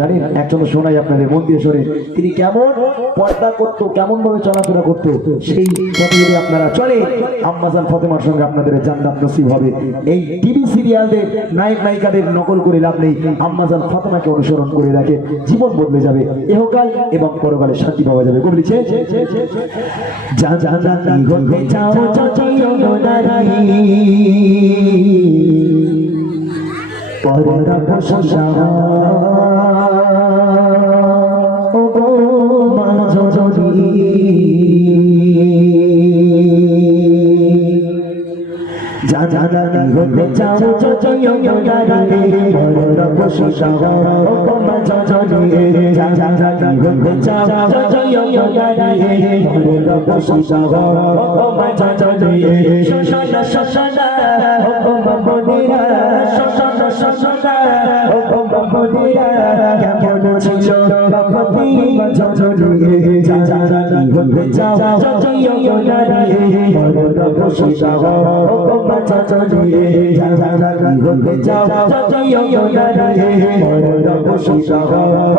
জানেন? একজন শোনাই আপনাদের, মন দিয়ে শোনেন। তিনি কেমন পর্দা করতো, কেমন ভাবে চলাফেরা করতো, সেই পথে যদি আপনারা চলে আম্মাজান ফাতেমার সঙ্গে আপনাদের জান্নাত নসিব হবে। এই টিভি সিরিয়ালদের নায়ক নায়িকাদের নকল করে লাভ নেই। আম্মাজান ফাতেমাকে অনুসরণ করে রাখে, জীবন বদলে যাবে, ইহকাল এবং পরকালে শান্তি পাওয়া যাবে। বলেছে যা যা যা হতে চাও চাচিও নারী পরদা প্রশংসা ও গো মা জননী যা যা যা হতে চাও চাচিও নারী পরদা প্রশংসা ও গো মা জননী যা যা যা হতে চাও চাচিও নারী পরদা প্রশংসা ও গো মা জননী শোষণা শোষণা ও গো মা বনিরা শোষণা শোষণা ও গো মা বনিরা কেমন ছিল রহমতি মা জননী যা যা যা হতে চাও চাচিও নারী পরদা প্রশংসা ও গো মা জননী যা যা যা হতে চাও চাচিও নারী পরদা প্রশংসা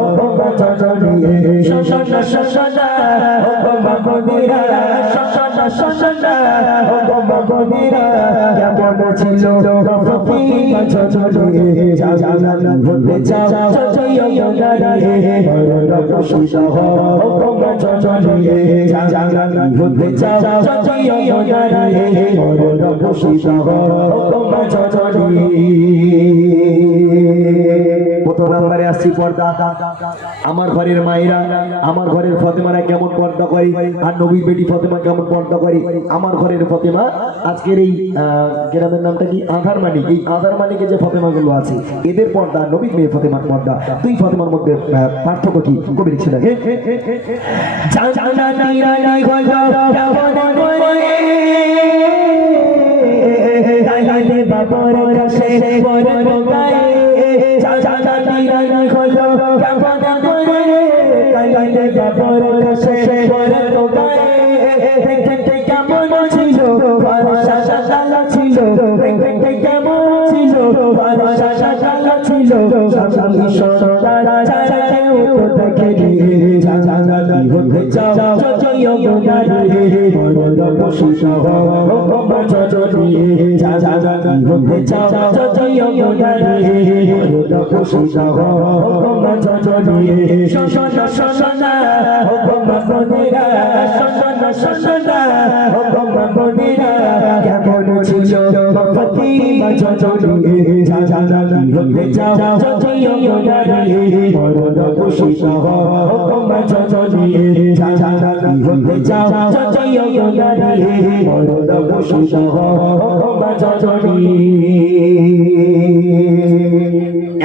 ও গো মা জননী শোষণা শোষণা ও গো মা বনিরা শোষণা শোষণা ও গো মা বনিরা কেমন ছিল রহমতি মা জননী যা যা যা হতে চাও চাচিও নারী পরদা প্রশংসা ও গো মা জননী যা যা যা হতে চাও চাচিও নারী পরদা প্রশংসা ও গো মা জননী। প্রথম নাম্বারে আসছি পর্দা। আমার ঘরের মায়েরা, আমার ঘরের ফাতেমারা কেমন পর্দা করে, আর নবীর বেটি ফাতেমা কেমন পর্দা করে। আমার ঘরের ফাতেমা আজকের এই গ্রামের নামটা কি আধার মানিক, এই আধার মানিকে যে ফাতেমাগুলো আছে এদের পর্দা, নবীর মেয়ে ফাতেমার পর্দা, দুই ফাতেমার মধ্যে পার্থক্য কি কবি লিখছিল?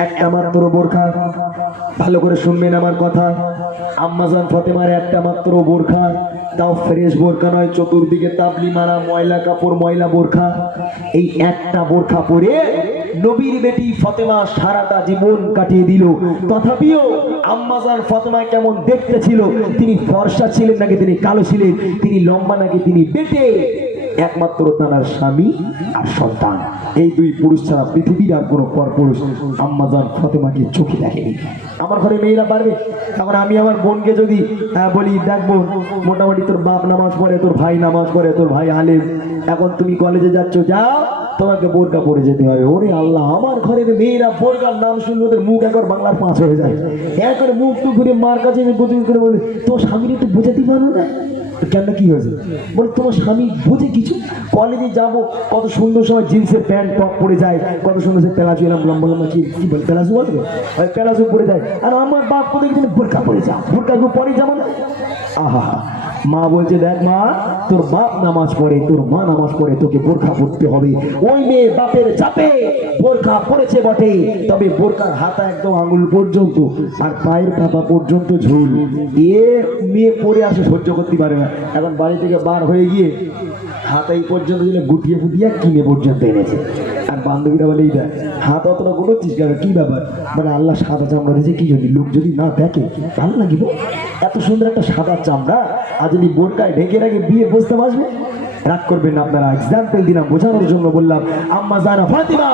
একটা মাত্র বোরখা, ভালো করে শুনবেন আমার কথা। আম্মাজান ফাতেমার একটা মাত্র বোরখা, তাও ফ্রেশ বোরখা নয়, চতুর্দিকে তাবলি মারা ময়লা কাপড়, ময়লা বোরখা। এই একটা বোরখা পরে নবীর বেটি ফাতেমা সারাটা জীবন কাটিয়ে দিল। তথাপিও আম্মাজান ফাতেমা কেমন দেখতে ছিল, তিনি ফর্সা ছিলেন নাকি তিনি কালো ছিলেন, তিনি লম্বা নাকি তিনি বেটে, একমাত্র তার স্বামী আর সন্তান, এই দুই পুরুষ ছাড়া পৃথিবীর আর কোনো পরপুরুষ আম্মাজান ফাতেমাকে চোখে দেখেনি। আমার ঘরে মেয়েরা পারবে। এখন আমি আমার বোনকে যদি বলি, দেখ বোন, মোটামুটি তোর বাপ নামাজ পড়ে, তোর ভাই নামাজ পড়ে, তোর ভাই আলেম, এখন তুমি কলেজে যাচ্ছ, যাও, তোমাকে বোরকা পরে যেতে হবে। ওরে আল্লাহ, আমার ঘরের মেয়েরা বোরকার নাম শুনলে ওদের মুখ একবার বাংলার 5 হয়ে যায়, একবার মুখ তো ঘুরে মার কাছে করে বলে, তোর স্বামীর একটু বোঝাতে পারো না? কেন, কি হয়েছে? বলে তোমার স্বামী বোঝে কিছু? কলেজে যাবো, কত সুন্দর সময় জিন্সের প্যান্ট টপ পরে যায়, কত সুন্দর সে প্যালাজু, এলাম বললাম কি বলে প্যালাজু বলবে, প্যালাজু পরে যায়। আর আমার বাপ কোথায় কিন্তু বোরকা পরে যাও, বোরকা পরে যাবো না। আহা, মা বলছে, দেখ মা, তোর বাপ নামাজ পড়ে, তোর মা নামাজ পড়ে, তোকে বোরখা পড়তে হবে। ওই মেয়ে বাপের চাপে বোরখা পড়েছে বটে, তবে বোরকার হাতা একদম আঙুল পর্যন্ত আর পায়ের পাতা পর্যন্ত ঝুল। এ মেয়ে পরে আসে, সহ্য করতে পারে না। এখন বাড়ি থেকে বার হয়ে গিয়ে হাত এই পর্যন্ত গুটিয়ে ফুটিয়ে কিনে পর্যন্ত এনেছে। আর বান্ধবীরা বলে, এইটা হাত অতটা করছিস কেন, কি ব্যাপার? মানে আল্লাহ সাদা চামড়া দিয়েছে কি জন্য, লোক যদি না দেখে ভালো লাগিব? এত সুন্দর একটা সাদা চামড়া, আর যদি বোরকায় ঢেকে রাখে বিয়ে বসতে পারবে? রাগ করবেন না আপনারা, এক্সাম্পল দিলাম বোঝানোর জন্য বললাম। আম্মা জান ফাতিমা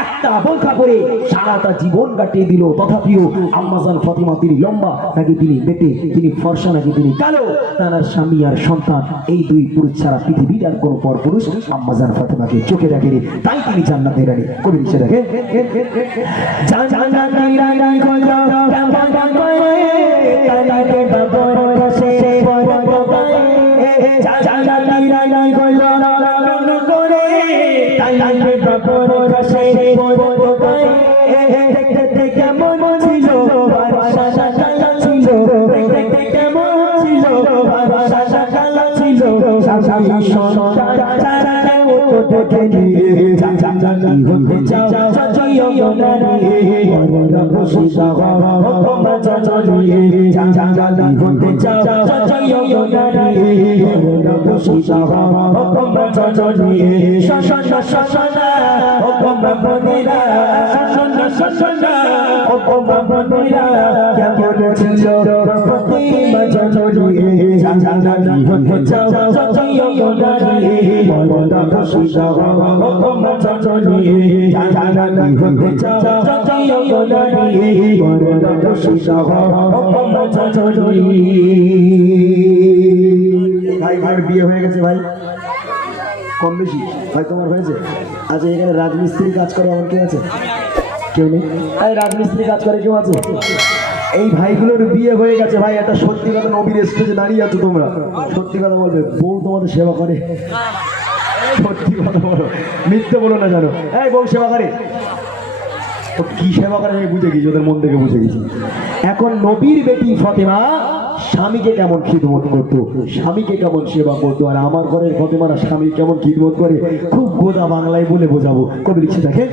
একটা বোরকা পরে সারাটা জীবন কাটিয়ে দিল, তথাপিও আম্মা জান ফাতিমা তিনি লম্বা নাকি তিনি বেটে, তিনি ফর্সা নাকি তিনি কালো, তার স্বামী আর সন্তান এই দুই পুরুষ ছাড়া পৃথিবীর আর কোনো পর পুরুষ আম্মা জান ফাতিমাকে চোখে রাখেনি, তাই তিনি জান্নাতের রানী। কবি লিখে রাখে ভাই ভাই বিয়ে হয়ে গেছে ভাই কম বেশি ভাই তোমার হয়েছে? আচ্ছা এখানে রাজমিস্ত্রি কাজ করে এমন কেউ আছে? কেউ নেই? এই রাজমিস্ত্রি কাজ করে কেউ আছে? এই ভাইগুলোর বিয়ে হয়ে গেছে ভাই। একটা সত্যি কথা, নবীর স্টেজে দাঁড়িয়ে আছো তোমরা, সত্যি কথা বলবে, বউ তোমাদের সেবা করে? সত্যি কথা বলো, মিথ্যে বলো না জানো। এই বউ সেবা করে? তো কি সেবা করে আমি বুঝে গেছি, ওদের মন থেকে বুঝে গেছি। এখন নবীর বেটি ফাতেমা স্বামীকে কেমন খিদমত করতো, স্বামীকে কেমন সেবা করতো, আর আমার ঘরের ফাতেমারা স্বামী কেমন খিদমত করে খুব গোদা বাংলায় বলে বোঝাবো। কবি লিখছে দেখে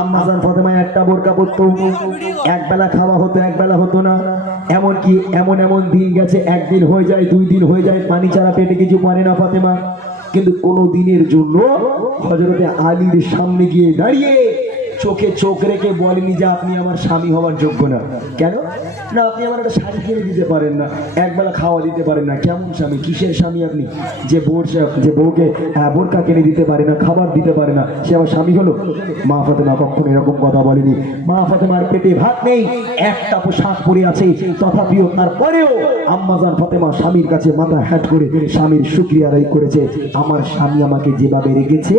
আম্মাজান ফাতেমা একটা বোরকা পরতো, এক বেলা খাওয়া হতো এক বেলা হতো না। এমনকি এমন এমন দিন গেছে, একদিন হয়ে যায়, 2 দিন হয়ে যায়, পানি ছাড়া পেটে কিছু পারে না ফাতেমা। কিন্তু কোনো দিনের জন্য হযরতে আলীর সামনে গিয়ে দাঁড়িয়ে চোখে চোখ রেখে বলেনি যে আপনি আমার স্বামী হওয়ার যোগ্য না। কেন না? আপনি আমার একটা শাড়ি কিনে দিতে পারেন না, একবেলা খাওয়া দিতে পারেন না। কেমন স্বামী, কিসের স্বামী আপনি? যে বউকে বোরকা কিনে দিতে পারে না, খাবার দিতে পারে না, সে আমার স্বামী হলো? মা ফাতেমা কখনো এরকম কথা বলেনি। মা ফাতেমার পেটে ভাত নেই, একটা পোশাক পরে আছে, তথাপিও তারপরেও আম্মাজান ফাতেমা স্বামীর কাছে মাথা হ্যাট করে স্বামীর শুকরিয়া আদায় করেছে। আমার স্বামী আমাকে যেভাবে রেখেছে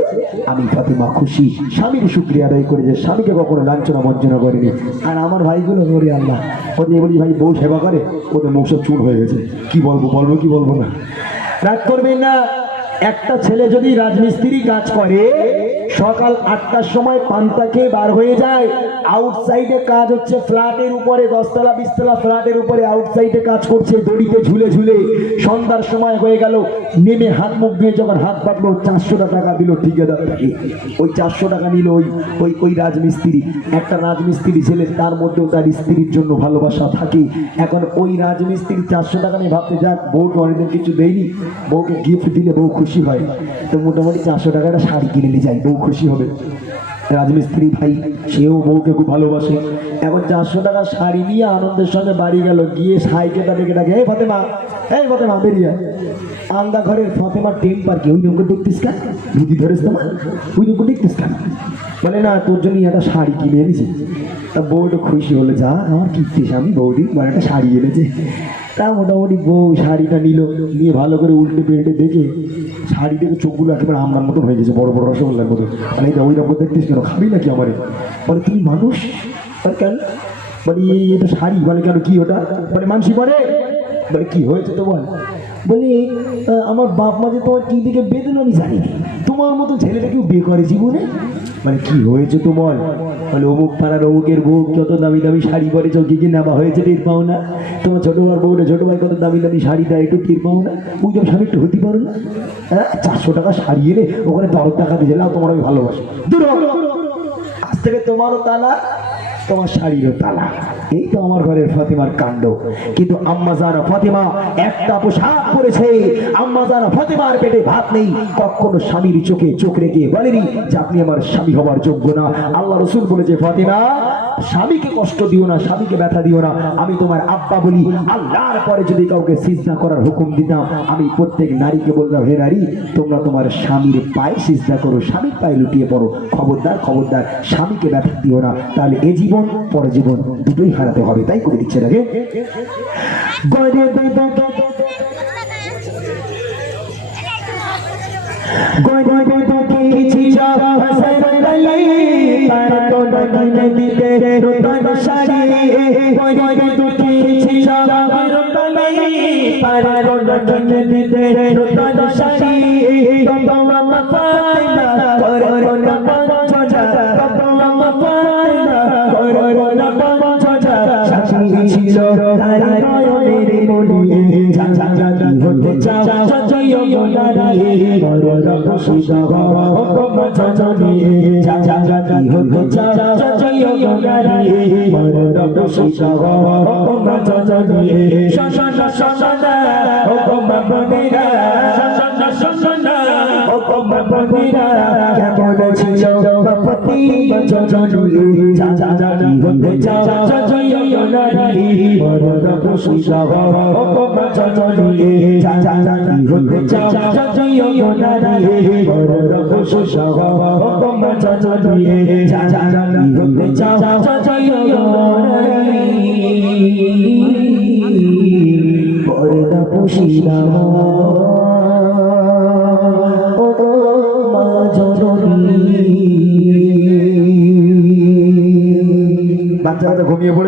আমি ফাতেমা খুশি। স্বামীর শুকরিয়া আদায় করেছে, স্বামীকে কখনো লাঞ্ছনা বঞ্চনা করেনি। আর আমার ভাইগুলো ওরে আল্লাহ, ওদের বলি ভাই বউ সেবা করে, ওদের মুখ সব চুল হয়ে গেছে। কি বলবো বলবো কি বলবো না, রাগ করবেন না। একটা ছেলে যদি রাজমিস্ত্রি কাজ করে, সকাল 8টার সময় পান্তা খেয়ে বার হয়ে যায়, আউটসাইডে কাজ হচ্ছে ফ্ল্যাটের উপরে, 10 তলা 20 তলা ফ্ল্যাটের উপরে আউটসাইডে কাজ করছে দড়িতে ঝুলে ঝুলে। সন্ধ্যার সময় হয়ে গেল, নেমে হাত মুখ দিয়ে যখন হাত পাতলো 400 টাকা দিল ঠিকাদারকে। ওই 400 টাকা নিল ওই রাজমিস্ত্রি। একটা রাজমিস্ত্রি ছেলে, তার মধ্যেও তার স্ত্রীর জন্য ভালোবাসা থাকে। এখন ওই রাজমিস্ত্রি 400 টাকা নিয়ে ভাবতে যাক বউকে অনেকদিন কিছু দেয়নি, বউকে গিফট দিলে বউ খুশি হয়, তো মোটামুটি 400 টাকাটা শাড়ি কিনে নিয়ে যায়, বউ খুশি হবে। রাজমিস্ত্রি ভাই সেও বউকে খুব ভালোবাসে। এখন 400 টাকা শাড়ি নিয়ে আনন্দের সঙ্গে বাড়ি গেল, গিয়ে সাইকেলটা দেখে ডাকে, এই ফাতেমা বেরিয়ে আন্দা ঘরের ফতেমার টেম্পার কি ওই রকম দেখতিস কেন? বুদ্ধি ধরেছ তোমার, ওই রকম দেখতিস কেন? বলে না তোর জন্য একটা শাড়ি কিনে এনেছি। তা বউটা খুশি হলে, যা আমার কিনতে আমি বৌদি মানে একটা শাড়ি এনেছে। তা মোটামুটি বউ শাড়িটা নিল, নিয়ে ভালো করে উল্টে পেল্টে দেখে শাড়ি থেকে চোখগুলো একেবারে আমরার মতন হয়ে গেছে, বড় বড় রসগোল্লার মতো। মানে এটা ওই রকম দেখতিস কেন, খাবি নাকি আমারে? বলে তুমি মানুষ? আর কেন? বলি এটা শাড়ি। বলে কেন কি ওটা? বলে মানসি পরে। বলে কি হয়েছে তো বল। বলি আমার বাপ মা যে তোমার কি দিকে বেঁধেল আমি জানি, তোমার মতো ছেলেটা কেউ বিয়ে করে জীবনে? মানে কি হয়েছে তো বল। বলে অমুক পাড়ার অমুকের বউ কত দামি দামি শাড়ি পরে চোখে কি নেওয়া হয়েছে টের পাও না? তোমার ছোটো ভাই বউটা ছোটো ভাই কত দামি দামি শাড়ি দেয় একটু টের পাও না? বুঝলাম স্বামী একটু হতে পারো না? হ্যাঁ 400 টাকা শাড়ি এনে ওখানে 10 টাকা দিয়ে নাও তোমার আমি ভালোবাসি। দূর আজ থেকে তোমারও তালা, তোমার শাড়িরও তালা। এই তো আমার ঘরের ফাতিমার কাণ্ড। কিন্তু আম্মা জানা ফাতিমা একটা পোশাক পরেছে, আম্মা জানা ফাতিমার পেটে ভাত নেই, কখনো স্বামীর চোখে চোখ রেখে বলেনি যে আপনি আমার স্বামী হবার যোগ্য না। আল্লাহ রসুল বলেছে ফাতিমা স্বামীকে কষ্ট দিও না, স্বামীকে ব্যথা দিও না। আমি তোমার আব্বা বলি, আল্লাহর পরে যদি কাউকে সিজদা করার হুকুম দিতাম, আমি প্রত্যেক নারীকে বলতাম হে নারী তোমরা তোমার স্বামীর পায়ে সিজদা করো, স্বামীর পায়ে লুটিয়ে পড়ো। খবরদার খবরদার স্বামীকে ব্যথা দিও না, তাহলে এ জীবন পরে জীবন দুটোই হারাতে হবে। তাই করে দিচ্ছে নাকি বাচ্চারা ঘুমিয়ে পড়ে।